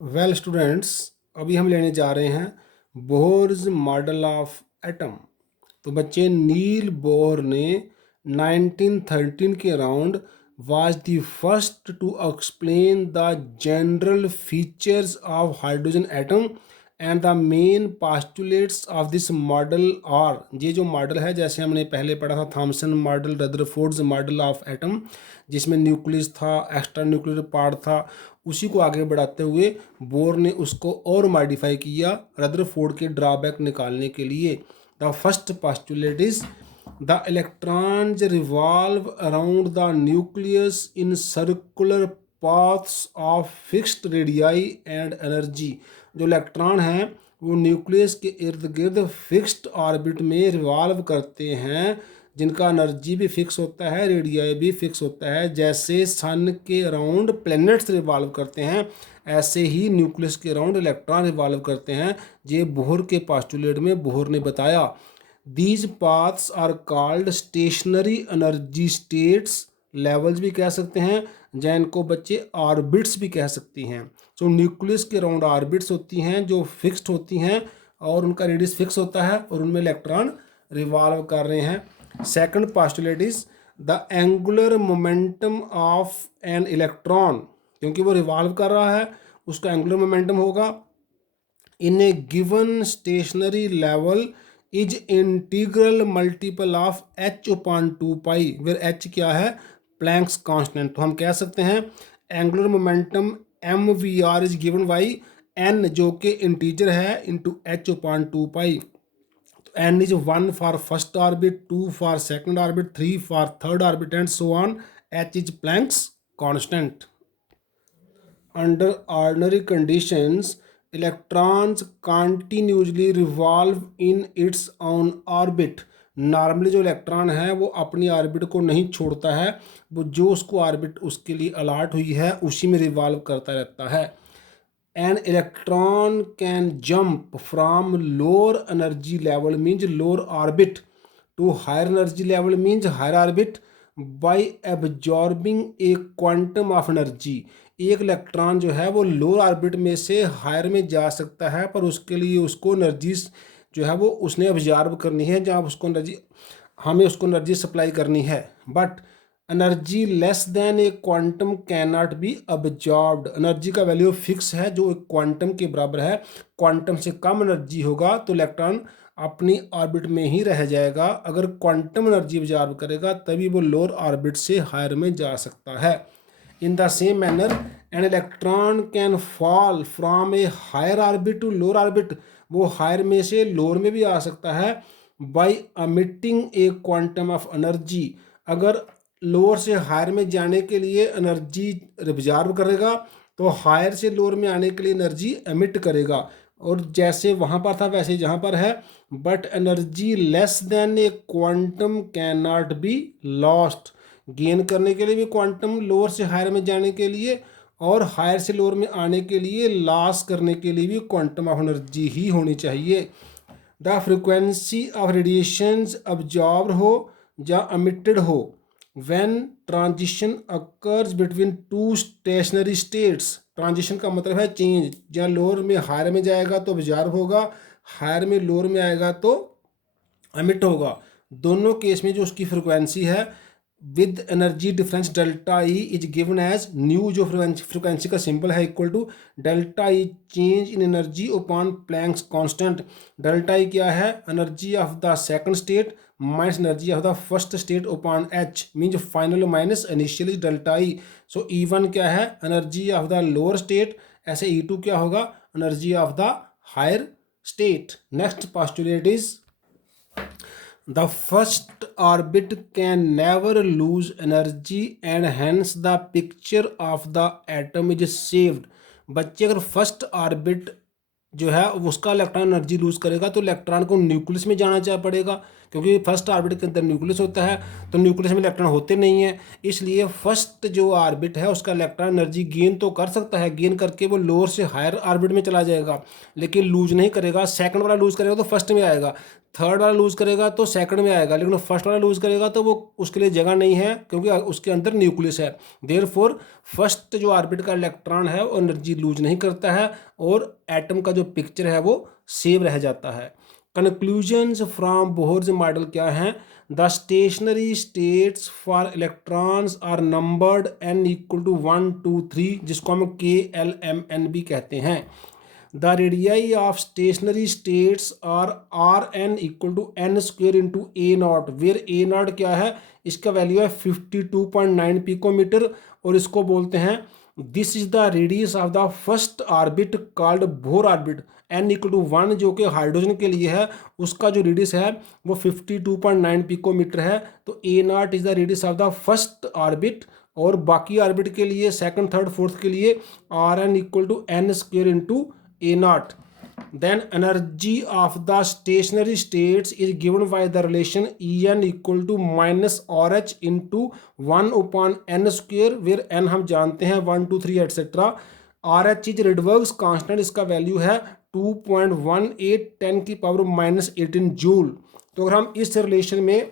Well students, अभी हम लेने जा रहे हैं बोहर्स मॉडल ऑफ एटम। तो बच्चे, नील बोहर ने 1913 के around was the first to explain the general features of hydrogen atom and the main postulates of this model are. ये जो मॉडल है, जैसे हमने पहले पढ़ा था Thomson model, Rutherford's model of atom, जिसमें न्यूक्लियस था, एक्स्ट्रा न्यूक्लियर पार्ट था, उसी को आगे बढ़ाते हुए बोर ने उसको और मॉडिफाई किया रदरफोर्ड के ड्रॉबैक निकालने के लिए। The first postulate is the electrons revolve around the nucleus in circular paths of fixed radii and energy. जो इलेक्ट्रॉन हैं वो न्यूक्लियस के इर्द गिर्द फिक्स्ड ऑर्बिट में रिवॉल्व करते हैं, जिनका एनर्जी भी फिक्स होता है, रेडियाई भी फिक्स होता है। जैसे सन के अराउंड प्लैनेट्स रिवॉल्व करते हैं, ऐसे ही न्यूक्लियस के अराउंड इलेक्ट्रॉन रिवॉल्व करते हैं। ये बोहर के पास्टुलेट में बोहर ने बताया। These paths are called stationary energy states, levels भी कह सकते हैं, जिनको बच्चे ऑर्बिट्स भी कह सकती हैं। तो न्यूक्लियस के अराउंड ऑर्बिट्स होती हैं जो फिक्स्ड होती हैं और उनका रेडियस फिक्स होता है और उनमें इलेक्ट्रॉन रिवॉल्व कर रहे हैं। Second postulate is the angular momentum of an electron, क्योंकि वो रिवॉल्व कर रहा है, उसका एंगुलर मोमेंटम होगा in a given stationary level is integral multiple of H upon 2 pi, where H क्या है, प्लैंक्स कांस्टेंट। तो हम कह सकते हैं angular momentum M V R is given by N, जो कि इंटीजर है, इंटू एच upon 2 पाई। तो n is 1 for first orbit, 2 for second orbit, 3 for third orbit and so on. H is Planck's constant. Under ordinary conditions, electrons continuously revolve in its own orbit. Normally जो electron है वो अपनी orbit को नहीं छोड़ता है, वो जो उसको ऑर्बिट उसके लिए अलाट हुई है उसी में रिवॉल्व करता रहता है। An electron can jump from lower energy level means lower orbit to higher energy level means higher orbit by absorbing a quantum of energy। एक इलेक्ट्रॉन जो है वो लोअर ऑर्बिट में से हायर में जा सकता है, पर उसके लिए उसको एनर्जी जो है वो उसने ऑब्जॉर्व करनी है, जहाँ उसको एनर्जी, हमें उसको एनर्जी सप्लाई करनी है। But energy less than A quantum can not be absorbed. Energy का वैल्यू फिक्स है जो एक क्वांटम के बराबर है। क्वांटम से कम एनर्जी होगा तो इलेक्ट्रॉन अपनी ऑर्बिट में ही रह जाएगा। अगर क्वांटम एनर्जी ऑब्जॉर्व करेगा तभी वो लोअर ऑर्बिट से हायर में जा सकता है। In the same manner an electron can fall from a higher orbit to lower orbit, वो हायर में से लोअर में भी आ सकता है by emitting a quantum of energy. अगर लोअर से हायर में जाने के लिए एनर्जी रिजर्व करेगा तो हायर से लोअर में आने के लिए एनर्जी एमिट करेगा, और जैसे वहाँ पर था वैसे जहाँ पर है। But energy less than A quantum can not be lost. Gain करने के लिए भी क्वांटम लोअर से हायर में जाने के लिए और हायर से लोअर में आने के लिए लॉस करने के लिए भी क्वांटम ऑफ एनर्जी ही होनी चाहिए। The frequency of radiations absorb हो या एमिटेड हो when transition occurs between two stationary states. Transition का मतलब है चेंज, जहाँ लोअर में हायर में जाएगा तो ऑब्जॉर्ब होगा, हायर में लोअर में आएगा तो एमिट होगा। दोनों केस में जो उसकी फ्रिक्वेंसी है with energy difference delta E is given as nu, जो फ्रिक्वेंसी का सिंबल है equal to delta E change in energy upon Planck's constant. Delta E क्या है, energy of the second state minus energy of the first state upon h means final minus initial is delta E. So E one क्या है, energy of the lower state, ऐसे E two क्या होगा, energy of the higher state. Next postulate is the first orbit can never lose energy and hence the picture of the atom is saved। बच्चे, अगर first orbit जो है उसका electron energy lose करेगा तो electron को न्यूक्लियस में जाना चाह पड़ेगा, क्योंकि फर्स्ट ऑर्बिट के अंदर न्यूक्लियस होता है, तो न्यूक्लियस में इलेक्ट्रॉन होते नहीं है। इसलिए फर्स्ट जो ऑर्बिट है उसका इलेक्ट्रॉन एनर्जी गेन तो कर सकता है, गेन करके वो लोअर से हायर ऑर्बिट में चला जाएगा, लेकिन लूज नहीं करेगा। सेकंड वाला लूज करेगा तो फर्स्ट में आएगा, थर्ड वाला लूज करेगा तो सेकंड में आएगा, लेकिन फर्स्ट वाला लूज करेगा तो वो उसके लिए जगह नहीं है, क्योंकि उसके अंदर न्यूक्लियस है। देयरफॉर फर्स्ट जो ऑर्बिट का इलेक्ट्रॉन है वो एनर्जी लूज नहीं करता है और एटम का जो पिक्चर है वो सेव रह जाता है। कंक्लूजन्स फ्रॉम बोहर्स मॉडल क्या हैं? The stationary states for electrons are numbered n equal to 1 2 3, जिसको हम KLMN भी कहते हैं। The radii of stationary states are n equal to n square into a naught, where a naught क्या है? इसका वैल्यू है 52.9 पिकोमीटर, और इसको बोलते हैं this is the radius of the first orbit called Bohr orbit. n equal to 1 जो कि हाइड्रोजन के लिए है, उसका जो रेडियस है वो 52.9 पिकोमीटर है। तो a nought is the radius of the first orbit, और बाकी ऑर्बिट के लिए सेकंड थर्ड फोर्थ के लिए Rn equal to n square into a naught. Then energy of the stationary states is given by the relation En equal to minus RH into 1 upon n square, where n हम जानते हैं 1 2 3 etc. RH is रेडबर्ग्स constant, इसका value है 2.18 10 की power minus 18 joule. तो अगर हम इस रिलेशन में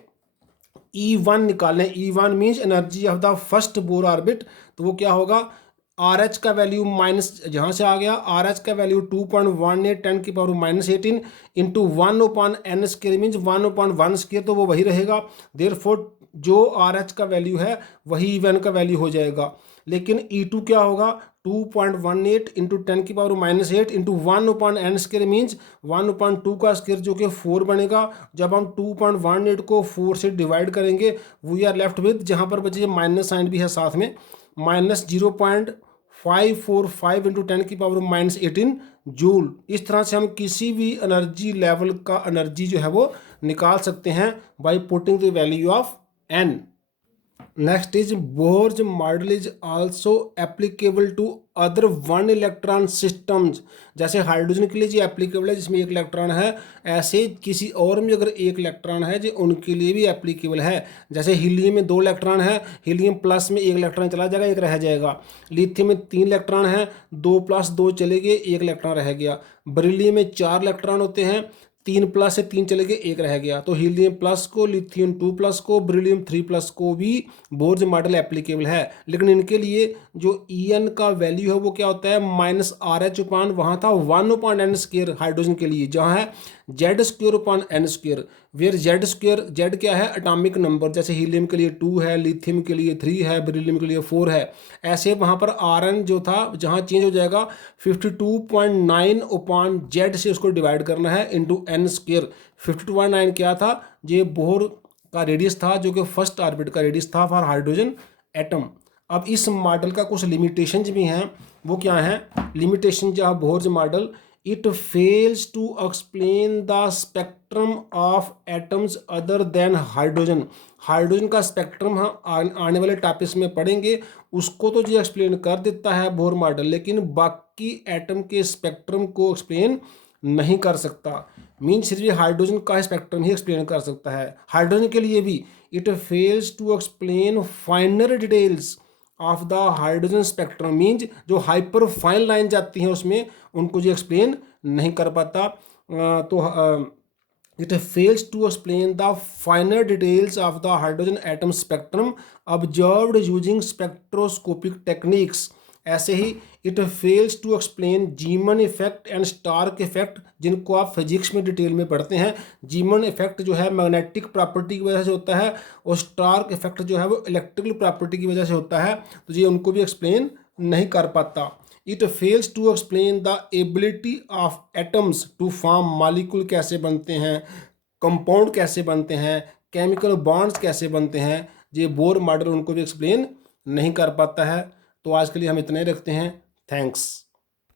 E1 निकालें, E1 means energy of the first Bohr orbit, तो वो क्या होगा? आर एच का वैल्यू माइनस जहाँ से आ गया, आर एच का वैल्यू 2.18 10 की power minus 18 into 1 upon n square means 1 upon 1 square, तो वो वही रहेगा। देयरफॉर जो आर एच का वैल्यू है वही E1 का वैल्यू हो जाएगा। लेकिन E2 क्या होगा? 2.18 इंटू 10 की power minus 8 into 1 upon n square means 1 upon 2 का स्केयर, जो कि 4 बनेगा। जब हम 2.18 को 4 से डिवाइड करेंगे वी आर लेफ्ट विद, जहाँ पर बचे माइनस साइन भी है साथ में, माइनस 0.545 इंटू 10 की पावर माइनस 18 जूल। इस तरह से हम किसी भी एनर्जी लेवल का एनर्जी जो है वो निकाल सकते हैं by putting the value of n। Next is Bohr's model is also applicable to other one electron systems. जैसे हाइड्रोजन के लिए जो एप्लीकेबल है जिसमें एक इलेक्ट्रॉन है, ऐसे किसी और में अगर एक इलेक्ट्रॉन है जो उनके लिए भी एप्लीकेबल है। जैसे हीलियम में 2 इलेक्ट्रॉन है, हीलियम प्लस में 1 इलेक्ट्रॉन चला जाएगा, 1 रह जाएगा। लिथियम में 3 इलेक्ट्रॉन है, 2 + 2 चले गए, 1 इलेक्ट्रॉन रह गया। बेरिलियम में 4 इलेक्ट्रॉन होते हैं, 3 प्लस से 3 चले गए, 1 रह गया। तो हीलियम प्लस को, लिथियम 2+ को, बेरिलियम 3+ को भी बोर्स मॉडल एप्लीकेबल है। लेकिन इनके लिए जो En का वैल्यू है वो क्या होता है? माइनस RH उपान, वहाँ था 1 upon n स्क्वेयर हाइड्रोजन के लिए, जहाँ है Z square upon n square, where Z square, Z क्या है? Atomic number. जैसे हीलियम के लिए 2 है, लिथियम के लिए 3 है, बेरिलियम के लिए 4 है। ऐसे वहाँ पर Rn जो था जहाँ चेंज हो जाएगा 52.9 upon Z से उसको डिवाइड करना है इंटू n स्क्वेयर। 52.9 क्या था? ये बोर का रेडियस था, जो कि फर्स्ट ऑर्बिट का रेडियस था फॉर हाइड्रोजन एटम। अब इस मॉडल का कुछ लिमिटेशंस भी हैं, वो क्या हैं? लिमिटेशन जो है Bohr's model, it fails to explain the spectrum of atoms other than hydrogen. Hydrogen का स्पेक्ट्रम हम आने वाले टॉपिक्स में पढ़ेंगे, उसको तो जी एक्सप्लेन कर देता है बोर मॉडल, लेकिन बाकी एटम के स्पेक्ट्रम को एक्सप्लेन नहीं कर सकता। मीन सिर्फ हाइड्रोजन का स्पेक्ट्रम ही एक्सप्लेन कर सकता है। हाइड्रोजन के लिए भी it fails to explain finer details of the hydrogen spectrum, means जो हाइपर फाइन लाइन जाती हैं उसमें उनको जो एक्सप्लेन नहीं कर पाता। तो it fails to explain the finer details of the hydrogen atom spectrum observed using spectroscopic techniques. ऐसे ही it fails to explain Zeeman effect and Stark effect, जिनको आप फिजिक्स में डिटेल में पढ़ते हैं। जीमन इफेक्ट जो है मैग्नेटिक प्रॉपर्टी की वजह से होता है, और स्टार्क इफेक्ट जो है वो इलेक्ट्रिकल प्रॉपर्टी की वजह से होता है, तो ये उनको भी एक्सप्लेन नहीं कर पाता। It fails to explain the ability of atoms to form, molecule कैसे बनते हैं, कंपाउंड कैसे बनते हैं, केमिकल बॉन्ड्स कैसे बनते हैं, ये बोर मॉडल उनको भी एक्सप्लेन नहीं कर पाता है। तो आज के लिए हम इतना ही रखते हैं। थैंक्स।